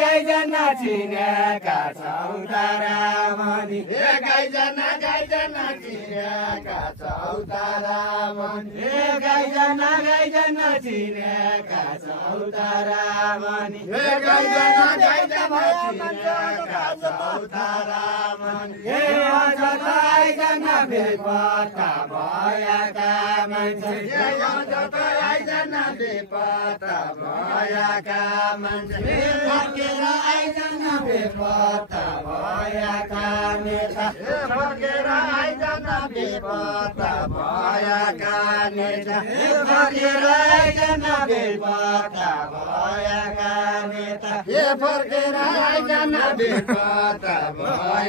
गाईजना चिनेका छौ तारामणि गाईजना चिनेका छौ तारामणि गाईजना चिनेका छौ तारामणि चिनेका छौ तारामणि अझ आइजना बेपत्ता भएका मान्छे आइजना बेपत्ता भएका मान्छे फर्केर आइजना बेपत्ता भएका नेता फर्केर आइजना बेपत्ता भएका नेता फर्केर आइजना बेपत्ता भएका नेता फर्केर आइजना बेपत्ता भए